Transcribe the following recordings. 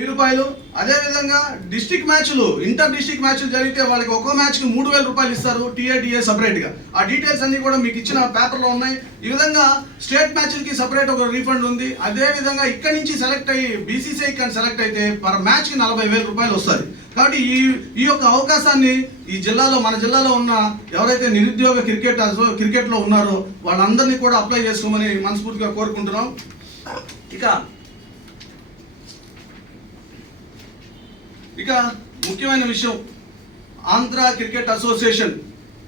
రూపాయలు. అదే విధంగా డిస్ట్రిక్ట్ మ్యాచ్లు, ఇంటర్ డిస్ట్రిక్ట్ మ్యాచ్లు జరిగితే వాళ్ళకి ఒక్కో మ్యాచ్కి 3000 రూపాయలు ఇస్తారు టీఏ సపరేట్గా. ఆ డీటెయిల్స్ అన్ని కూడా మీకు ఇచ్చిన పేపర్లో ఉన్నాయి. ఈ విధంగా స్టేట్ మ్యాచ్లకి సపరేట్ ఒక రీఫండ్ ఉంది. అదే విధంగా ఇక్కడి నుంచి సెలెక్ట్ అయ్యి బీసీసీఐ కానీ సెలెక్ట్ అయితే పర్ మ్యాచ్కి 40,000 రూపాయలు వస్తుంది. కాబట్టి ఈ యొక్క అవకాశాన్ని ఈ జిల్లాలో, మన జిల్లాలో ఉన్న ఎవరైతే నిరుద్యోగ క్రికెట్లో ఉన్నారో వాళ్ళందరినీ కూడా అప్లై చేసుకోమని మనస్ఫూర్తిగా కోరుకుంటున్నాం. ఇక ముఖ్యమైన విషయం, ఆంధ్ర క్రికెట్ అసోసియేషన్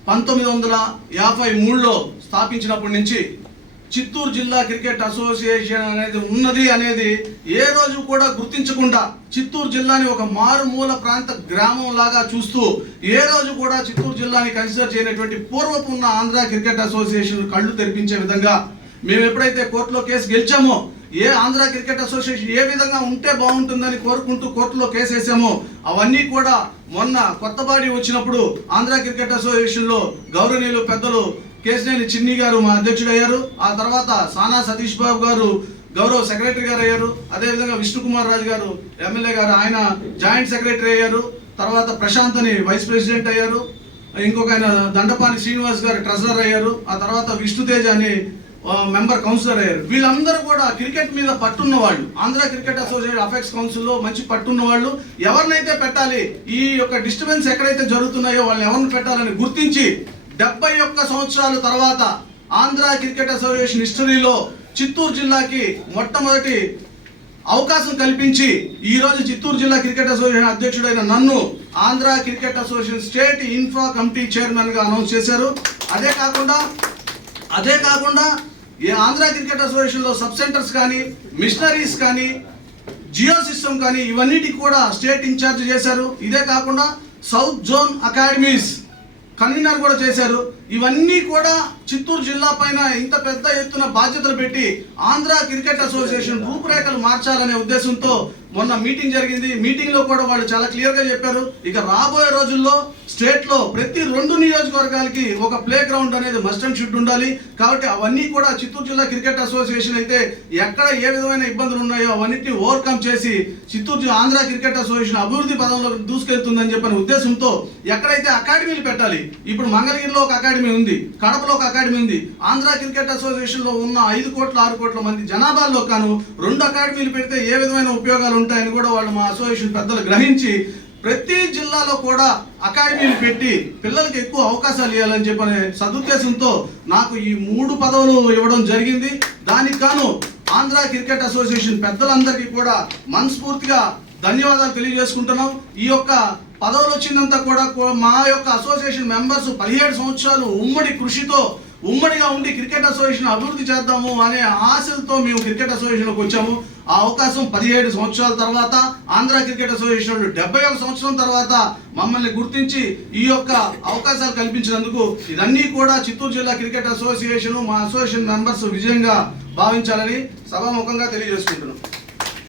1953లో స్థాపించినప్పటి నుంచి చిత్తూరు జిల్లా క్రికెట్ అసోసియేషన్ అనేది ఉన్నది అనేది ఏ రోజు కూడా గుర్తించకుండా చిత్తూరు జిల్లాని ఒక మారుమూల ప్రాంత గ్రామం లాగా చూస్తూ ఏ రోజు కూడా చిత్తూరు జిల్లాని కన్సిడర్ చేయనటువంటి పూర్వపు ఉన్న ఆంధ్ర క్రికెట్ అసోసియేషన్ కళ్ళు తెరిపించే విధంగా మేము ఎప్పుడైతే కోర్టులో కేసు గెలిచామో, ఆంధ్ర క్రికెట్ అసోసియేషన్ ఏ విధంగా ఉంటే బాగుంటుందని కోరుకుంటూ కోర్టులో కేసు వేసామో అవన్నీ కూడా మొన్న కొత్త బాడీ వచ్చినప్పుడు ఆంధ్ర క్రికెట్ అసోసియేషన్లో గౌరవనీయులు పెద్దలు కేశినేని చిన్ని గారు మా అధ్యక్షుడు అయ్యారు. ఆ తర్వాత సానా సతీష్ బాబు గారు గౌరవ సెక్రటరీ గారు అయ్యారు. అదేవిధంగా విష్ణుకుమార్ రాజు గారు ఎమ్మెల్యే గారు ఆయన జాయింట్ సెక్రటరీ అయ్యారు. తర్వాత ప్రశాంత్ అని వైస్ ప్రెసిడెంట్ అయ్యారు. ఇంకొక ఆయన దండపాని శ్రీనివాస్ గారు ట్రెజరర్ అయ్యారు. ఆ తర్వాత విష్ణుతేజ్ అని మెంబర్ కౌన్సిలర్ అయ్యారు. వీళ్ళందరూ కూడా క్రికెట్ మీద పట్టున్న వాళ్ళు, ఆంధ్ర క్రికెట్ అసోసియేషన్ అఫెక్స్ కౌన్సిల్లో మంచి పట్టున్న వాళ్ళు. ఎవరినైతే పెట్టాలి, ఈ యొక్క డిస్టర్బెన్స్ ఎక్కడైతే జరుగుతున్నాయో వాళ్ళని ఎవరిని పెట్టాలని గుర్తించి 71 సంవత్సరాల తర్వాత ఆంధ్ర క్రికెట్ అసోసియేషన్ హిస్టరీలో చిత్తూరు జిల్లాకి మొట్టమొదటి అవకాశం కల్పించి ఈరోజు చిత్తూరు జిల్లా క్రికెట్ అసోసియేషన్ అధ్యక్షుడైన నన్ను Andhra cricket association state infra committee చైర్మన్గా అనౌన్స్ చేశారు. అదే కాకుండా ఈ ఆంధ్ర క్రికెట్ అసోసియేషన్లో సబ్ సెంటర్స్ కానీ, మిషనరీస్ కానీ, జియో సిస్టమ్ కానీ ఇవన్నిటికి కూడా స్టేట్ ఇన్ఛార్జ్ చేశారు. ఇదే కాకుండా సౌత్ జోన్ అకాడమీస్ కన్వీనర్ కూడా చేశారు. ఇవన్నీ కూడా చిత్తూరు జిల్లా పైన ఇంత పెద్ద ఎత్తున బాధ్యతలు పెట్టి ఆంధ్ర క్రికెట్ అసోసియేషన్ రూపురేఖలు మార్చాలనే ఉద్దేశంతో మొన్న మీటింగ్ జరిగింది. మీటింగ్లో కూడా వాళ్ళు చాలా క్లియర్గా చెప్పారు, ఇక రాబోయే రోజుల్లో స్టేట్లో ప్రతి 2 నియోజకవర్గాలకి ఒక ప్లే గ్రౌండ్ అనేది మస్ట్ అండ్ షుడ్ ఉండాలి. కాబట్టి అవన్నీ కూడా చిత్తూరు జిల్లా క్రికెట్ అసోసియేషన్ అయితే ఎక్కడ ఏ విధమైన ఇబ్బందులు ఉన్నాయో అవన్నిటిని ఓవర్కమ్ చేసి చిత్తూరు ఆంధ్ర క్రికెట్ అసోసియేషన్ అభివృద్ధి పదంలో దూసుకెళ్తుందని చెప్పిన ఉద్దేశంతో ఎక్కడైతే అకాడమీలు పెట్టాలి, ఇప్పుడు మంగళగిరిలో ఒక అకాడమీ ఉంది, కడపలో ఒక అకాడమీ ఉంది. ఆంధ్ర క్రికెట్ అసోసియేషన్ లో ఉన్న 5 కోట్ల 6 కోట్ల మంది జనాభాలో కాను 2 అకాడమీలు పెడితే ఏ విధమైన ఉపయోగాలు ఉంటాయని కూడా వాళ్ళు మా అసోసియేషన్ పెద్దలు గ్రహించి ప్రతి జిల్లాలో కూడా అకాడమీలు పెట్టి పిల్లలకి ఎక్కువ అవకాశాలు ఇవ్వాలని చెప్పనే సదుద్దేశంతో నాకు ఈ 3 పదవులు ఇవ్వడం జరిగింది. దానికి గాను ఆంధ్ర క్రికెట్ అసోసియేషన్ పెద్దలందరికీ కూడా మనస్ఫూర్తిగా ధన్యవాదాలు తెలియజేసుకుంటున్నాం. ఈ యొక్క పదవులు వచ్చిందంతా కూడా మా యొక్క అసోసియేషన్ మెంబర్స్ 17 సంవత్సరాలు ఉమ్మడి కృషితో ఉమ్మడిగా ఉండి క్రికెట్ అసోసియేషన్ అభివృద్ధి చేద్దాము అనే ఆశలతో మేము క్రికెట్ అసోసియేషన్లోకి వచ్చాము. ఆ అవకాశం 17 సంవత్సరాల తర్వాత ఆంధ్ర క్రికెట్ అసోసియేషన్ 71 సంవత్సరం తర్వాత మమ్మల్ని గుర్తించి ఈ యొక్క అవకాశాలు కల్పించినందుకు ఇదన్నీ కూడా చిత్తూరు జిల్లా క్రికెట్ అసోసియేషన్, మా అసోసియేషన్ మెంబర్స్ విజయంగా భావించాలని సభాముఖంగా తెలియజేసుకుంటున్నాం.